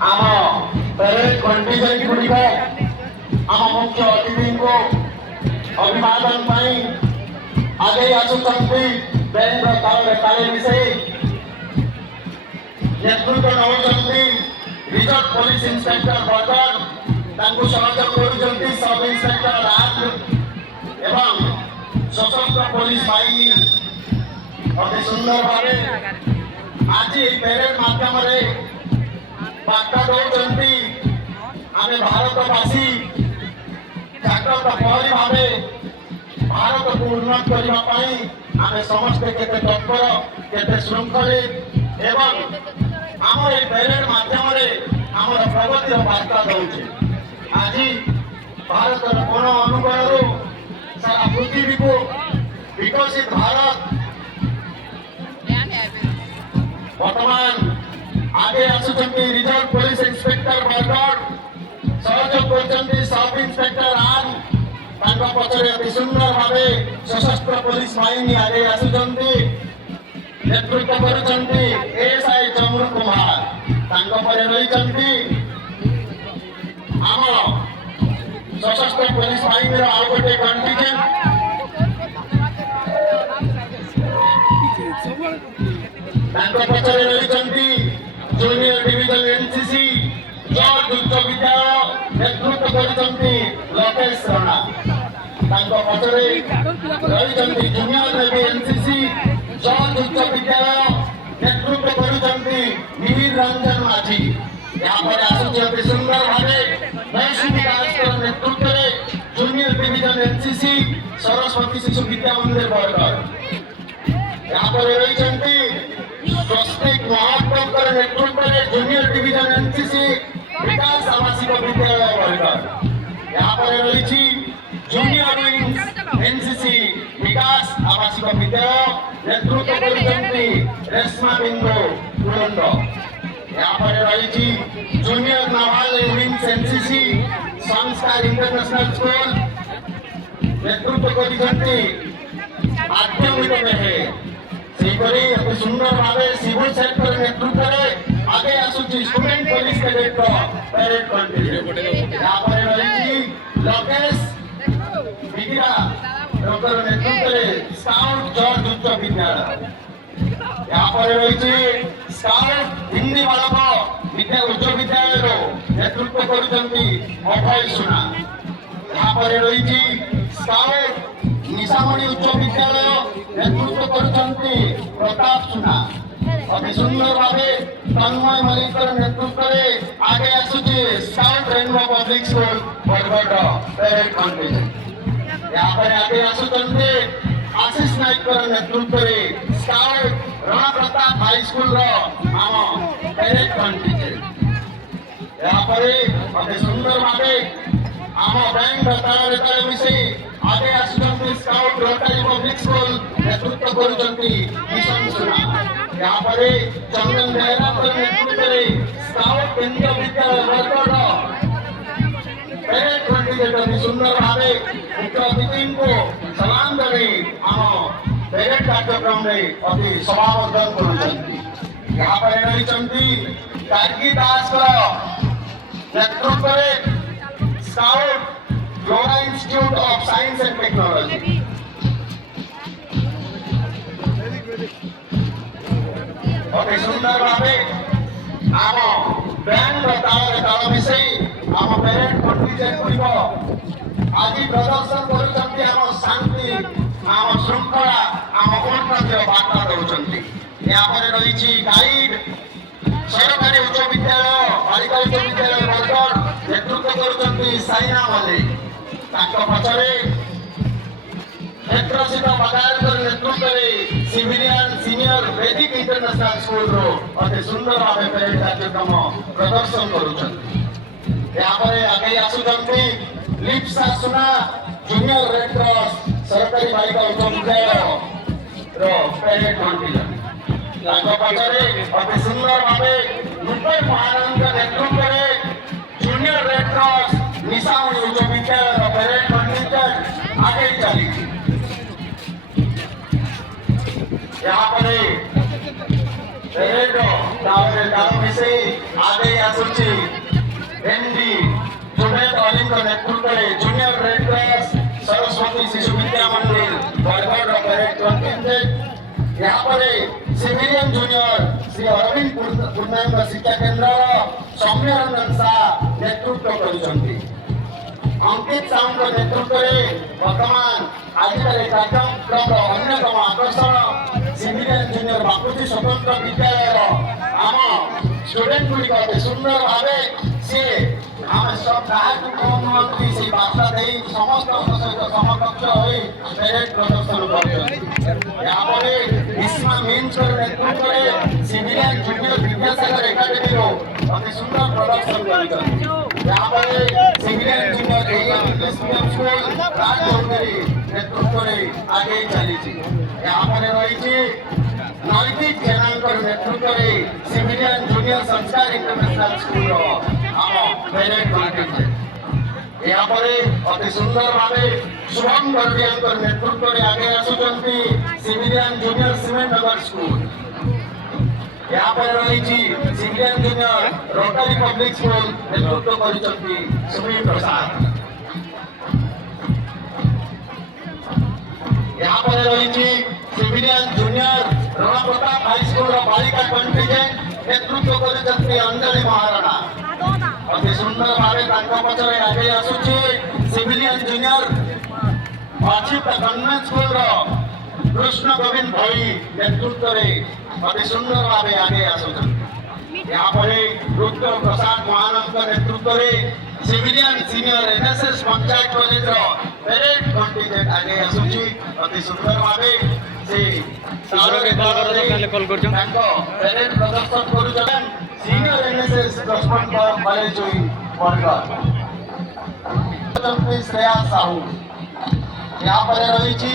आम parade contingent गुड़िक आम मुख्य अतिथि को अभिवादन आगे आसुचंती बैंड ताल ताले मिसे नेतृत्व नौचंती रिजर्व पुलिस इंस्पेक्टर बर्गर तांको सहयोग करूचंती सब इंस्पेक्टर राज एवं सशस्त्र पुलिस बाहिनी अति सुंदर भावे आज पेरेड माध्यम बार्ता दौरान आम भारतवासी जागृत प्रहरी भाव भारत को उन्नत करने आम समस्ते केते तत्पर केते श्रृंखलित एवं आम ये पेरेड माध्यम आम प्रगतिर बार्ता दौचे आज भारत कोण अनुकोण सारा पृथ्वी को विकसित भारत वर्तमान आगे आसुचंती रिजर्व पुलिस इंस्पेक्टर बरगढ़ सहयोग कर सब इंस्पेक्टर राज पचरे अति सुंदर भाव सशस्त्र पुलिस बाहिनी आगे आसुचंती नेतृत्व करुचंती एएसआई चंद्र कुमार रही आम सशस्त्र पुलिस बाहिनी आउ गोटे कंटिजेंट पचरे रही जूनियर डिविजन एनसीसी जॉर्ज उच्च विद्यालय नेतृत्व करुचंती लोकेश राणा पचरे रही जूनियर नेवी एनसीसी जॉर्ज उच्च विद्यालय नेतृत्व करुचंती मिहिर रंजन माझी यहाँ पर आसुचंती सुंदर भाव मौसुमी दास नेतृत्व में junior division NCC Saraswati Shishu Vidya मंदिर बरगढ़ यहाँ पर रही स्वस्तिक महात्मा नेतृत्व में जूनियर डिविजन एनसीसी विकास आवासिक विद्यालय बरगढ़ यहाँ पर रही जूनियर विंग्स एनसीसी विकास आवासिक विद्यालय नेतृत्व करते रेशमा बिंदु कुलंड यहाँ पर रही जूनियर नावाल विंग्स एनसीसी संस्कार इंटरनेशनल स्कूल नेतृत्व करते आध्यात्मिक में अति सुंदर भाव सिविल सेक्टर नेतृत्व में आगे आसुची student police cadet parade contingent यहाँ पर रही लोकेश बिगिरा नेतृत्व में स्काउट जॉर्ज उच्च विद्यालय यहाँ पर रही स्काउट हिंदी बालक विद्या उच्च विद्यालय नेतृत्व करुचंती अभय सुना यहाँ पर रही स्काउट निशामणि उच्च विद्यालय नेतृत्व करुचंती प्रताप सुना अति सुंदर भाव तन्मय मलिक नेतृत्व में आगे आसुची scout rainbow public school Bargarh parade contingent यहाँ पर आगे आसुचंती आशीष नायक नेतृत्व में स्काउट रण प्रताप हाई स्कूल आम परेड कंटिजेंट यहाँ पर अति सुंदर भाव आम बैंक ताल मिसे आगे आसुचंती स्काउट रोटरी पब्लिक स्कूल नेतृत्व करुचंती किशन सुना यहाँ पर चंदन बेहरा नेतृत्व में स्काउट केंद्रीय विद्यालय बरगढ़ परेड कंटिजेंट अति सुंदर भाव मुख्य अतिथि को सलाम देने आम परेड कार्यक्रम में अति सभाबद्ध करुचंती यहाँ पर रही गार्गी दास नेतृत्व में scout flora institute of science and technology अति सुंदर भाव आम बैंड ताल मिसे आम परेड कंटिजेंट गुड़िक आज प्रदर्शन करुचंती आम शांति आम श्रृंखला आम गणतंत्र बार्ता दौरान यहाँ पर रही गाइड सरकारी उच्च विद्यालय बालिका उच्च विद्यालय बरगढ़ नेतृत्व करुचंती साइना मल्लिक पचरे क्षेत्रस्थित बगायत नेतृत्व में सिविलियन सीनियर वैदिक इंटरनेशनल स्कूल अति सुंदर भाव परेड कार्यक्रम प्रदर्शन करुचंती यहाँ पर आगे आसुचंती लिप्सा सुना जूनियर रेड क्रॉस सरकारी बालिका उच्च विद्यालय परेड कंटिजेंट पचरे अति सुंदर भाव मुंबई महानगर नेतृत्व में जूनियर रेड क्रॉस निशामणि उच्च विद्यालय परेड कंटिजेंट आगे चली यहाँ पर परेड दाव मिसे आगे आसुची एनडी जुनेद अली को नेतृत्व में junior red cross Saraswati Shishu Vidya मंदिर बरगढ़ परेड 28 यहाँ पर सिविलियन जूनियर श्री अरविंद पूर्णांग शिक्षा केन्द्र सौम्यरंजन शाह नेतृत्व करुछंती अंकित साहू नेतृत्व में वर्तमान आज कार्यक्रम अन्यतम आकर्षण सिविलियन जूनियर बापूजी स्वतंत्र विद्यालय आम स्टूडेंट गुड़िक अति सुंदर भाव सी आम सब कहती से बार्ता दे समस्त सहित समकक्ष हो परेड प्रदर्शन कर भीष्मा मीन्स नेतृत्व में सिविलियन जूनियर विद्यासागर एकाडेमी अति सुंदर प्रदर्शन कर सिविलियन जूनियर स्कूल राजचौधरी नेतृत्व में आगे चली यहाँ पर रही नैतिक जेनांकर नेतृत्व में सिविलियन जूनियर संस्कार इंटरनेशनल स्कूल आम परेड कर यहाँ पर अति सुंदर भाव शुभम गर्दिया नेतृत्व में आगे आसुंच सिविलियन जूनियर सीमेंट नगर स्कूल यहाँ पर रही civilian junior rotary public school नेतृत्व कर सुमीर प्रसाद यहाँ पर रही सिविलियन जूनियर रण प्रताप हाई स्कूल बालिका कंटिजेंट नेतृत्व कर अंजलि महाराणा अति सुंदर भाव पचर आगे आसुची civilian junior Achyut convent school Krishna Govind भाई नेतृत्व में अति सुंदर भाव आगे आसुच यहाँ पर रुद्र प्रसाद महानंद नेतृत्व में civilian senior NSS Panchayat college parade contingent आगे आसुची अति सुंदर भाव से परेड प्रदर्शन कर सीनियर एनएसएस दशमन कॉलेज बरगढ़ श्रेया साहू यहाँ पर रही